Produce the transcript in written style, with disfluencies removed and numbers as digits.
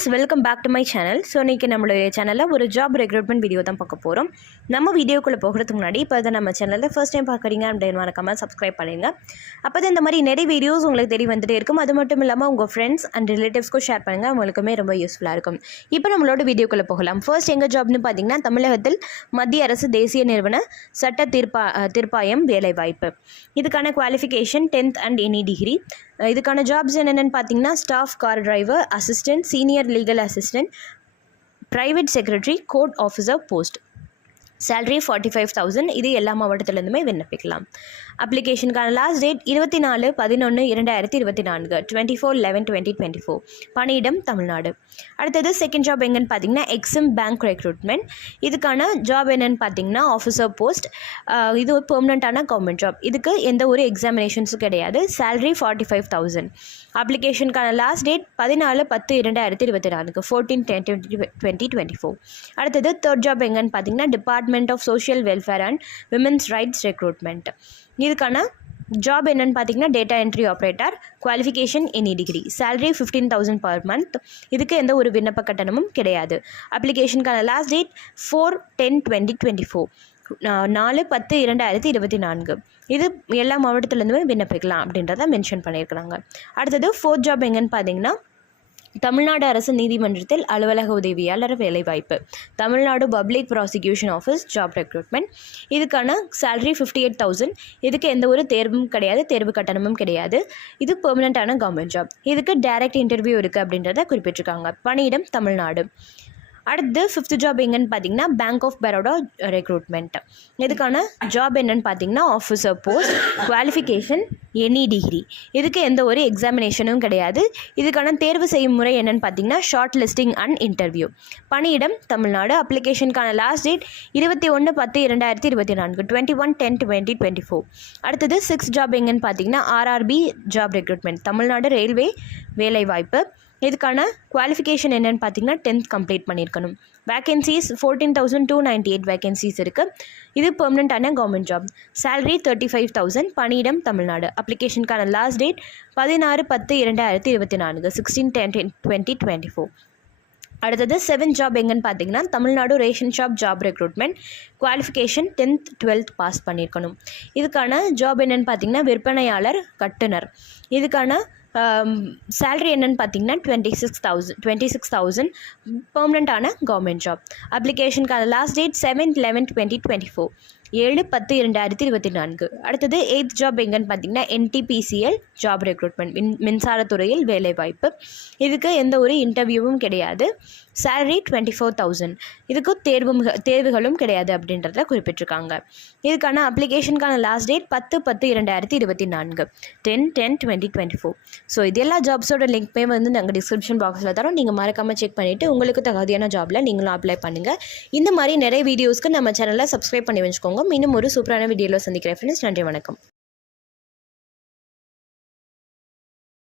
Friends, welcome back to my channel. So இன்றைக்கி நம்மளுடைய சேனலில் ஒரு ஜாப் ரெக்ரூட்மெண்ட் வீடியோ தான் பார்க்க போகிறோம். நம்ம வீடியோக்குள்ளே போகிறதுக்கு முன்னாடி இப்போ தான் நம்ம சேனலில் ஃபர்ஸ்ட் டைம் பார்க்குறீங்க அப்படின்னு மறக்காமல் சப்ஸ்கிரைப் பண்ணிடுங்க. அப்போ தான் இந்த மாதிரி நிறைய வீடியோஸ் உங்களுக்கு தெரிய வந்துகிட்டே இருக்கும். அது மட்டும் இல்லாமல் உங்கள் ஃப்ரெண்ட்ஸ் அண்ட் ரிலேட்டிவ்ஸ்க்கும் ஷேர் பண்ணுங்கள், அவங்களுக்குமே ரொம்ப யூஸ்ஃபுல்லாக இருக்கும். இப்போ நம்மளோட வீடியோக்குள்ளே போகலாம். ஃபர்ஸ்ட் எங்கள் ஜாப்னு பார்த்தீங்கன்னா தமிழகத்தில் மத்திய அரசு தேசிய நிறுவன சட்ட தீர்ப்பாயம் வேலைவாய்ப்பு. இதுக்கான qualification 10th and any degree. இதுக்கான ஜாப்ஸ் என்னென்னு பார்த்தீங்கன்னா staff car driver, assistant, senior legal assistant, private secretary, court officer post. Salary 45,000. இது எல்லா மாவட்டத்திலேருந்துமே விண்ணப்பிக்கலாம். அப்ளிகேஷனுக்கான லாஸ்ட் டேட் 24/11/2024 24/11/2024. பணியிடம் தமிழ்நாடு. அடுத்தது செகண்ட் ஜாப் எங்கன்னு பார்த்தீங்கன்னா எக்ஸிம் பேங்க் ரெக்ரூட்மெண்ட். இதுக்கான ஜாப் என்னென்னு பார்த்தீங்கன்னா ஆஃபீஸர் போஸ்ட். இது ஒரு பெர்மனண்ட்டான கவர்மெண்ட் ஜாப். இதுக்கு எந்த ஒரு எக்ஸாமினேஷன்ஸும் கிடையாது. சேலரி 45,000. அப்ளிகேஷனுக்கான லாஸ்ட் டேட் 14/10/2024 14/10/2024. அடுத்தது தேர்ட் ஜாப் எங்கன்னு பார்த்தீங்கன்னா department of social welfare and women's rights recruitment. இதுக்கான ஜாப் என்னென்னு பார்த்தீங்கன்னா data entry operator. Qualification any degree. Salary 15,000 per month. இதுக்கு எந்த ஒரு விண்ணப்ப கட்டணமும் கிடையாது. அப்ளிகேஷனுக்கான லாஸ்ட் டேட் 4/10/2024 4/10/2024. இது எல்லா மாவட்டத்திலேருந்துமே விண்ணப்பிக்கலாம் அப்படின்றத மென்ஷன் பண்ணியிருக்கிறாங்க. அடுத்தது ஃபோர்த் ஜாப் எங்கன்னு பார்த்தீங்கன்னா தமிழ்நாடு அரசு நீதிமன்றத்தில் அலுவலக உதவியாளர் வேலைவாய்ப்பு. Tamil Nadu public prosecution office job recruitment. இதுக்கான சேலரி 58,000. இதுக்கு எந்த ஒரு தேர்வும் கிடையாது, தேர்வு கட்டணமும் கிடையாது. இது பெர்மனண்ட்டான கவர்மெண்ட் ஜாப். இதுக்கு டைரக்ட் இன்டர்வியூ இருக்குது அப்படின்றத குறிப்பிட்டிருக்காங்க. பணியிடம் தமிழ்நாடு. அடுத்து ஃபிஃப்த் ஜாப் எங்கன்னு பார்த்தீங்கன்னா பேங்க் ஆஃப் பரோடா ரெக்ரூட்மெண்ட். இதுக்கான ஜாப் என்னென்னு பார்த்தீங்கன்னா officer post. Qualification any degree. இதுக்கு எந்த ஒரு எக்ஸாமினேஷனும் கிடையாது. இதுக்கான தேர்வு செய்யும் முறை என்னென்னு பார்த்தீங்கன்னா ஷார்ட் லிஸ்டிங் அண்ட் இன்டர்வியூ. பணியிடம் தமிழ்நாடு. அப்ளிகேஷனுக்கான last date 21/10/2024 21/10/2024. அடுத்தது சிக்ஸ்த் ஜாப் எங்கன்னு பார்த்தீங்கன்னா RRB job recruitment. Tamil Nadu railway வேலைவாய்ப்பு. இதுக்கான குவாலிஃபிகேஷன் என்னென்னு பார்த்தீங்கன்னா 10th கம்ப்ளீட் பண்ணியிருக்கணும். வேகன்சிஸ் 14,298 வேகன்சிஸ் இருக்குது. இது பெர்மனண்ட்டான கவர்மெண்ட் ஜாப். சேலரி 35,000. பணியிடம் தமிழ்நாடு. அப்ளிகேஷனுக்கான last date 16/10/2024 16/10/2024. அடுத்தது செவன்த் ஜாப் எங்கன்னு பார்த்தீங்கன்னா Tamil Nadu ration shop job recruitment. Qualification 10th 12th pass பண்ணியிருக்கணும். இதுக்கான ஜாப் என்னென்னு பார்த்தீங்கன்னா விற்பனையாளர் கட்டுனர். இதுக்கான சேலரி என்னென்னு பார்த்தீங்கன்னா 26,000 பெர்மனண்ட்டான கவர்மெண்ட் ஜாப். அப்ளிகேஷனுக்கான லாஸ்ட் டேட் 7/11/2024 7/10/2024. அடுத்தது எய்த் ஜாப் எங்கன்னு பார்த்தீங்கன்னா NTPCL ஜாப் ரெக்ரூட்மெண்ட். மின்சாரத்துறையில் வேலைவாய்ப்பு. இதுக்கு எந்த ஒரு இன்டர்வியூவும் கிடையாது. சேலரி 24,000. இதுக்கு தேர்வுகளும் கிடையாது அப்படின்றத குறிப்பிட்டிருக்காங்க. இதுக்கான அப்ளிகேஷனுக்கான லாஸ்ட் டேட் 10/10/2024 10/10/2024. ஸோ இது எல்லா ஜாப்ஸோட லிங்க்மே வந்து நாங்கள் டிஸ்கிரிப்ஷன் பாக்ஸில் தரோம். நீங்கள் மறக்காமல் செக் பண்ணிவிட்டு உங்களுக்கு தகுதியான ஜாபில் நீங்களும் அப்ளை பண்ணுங்கள். இந்த மாதிரி நிறைய வீடியோஸ்க்கு நம்ம சேனலில் சப்ஸ்கிரைப் பண்ணி வச்சுக்கோங்க. இன்னும் ஒரு சூப்பரான வீடியோவில் சந்திக்கிறேன் ஃப்ரெண்ட்ஸ். நன்றி, வணக்கம்.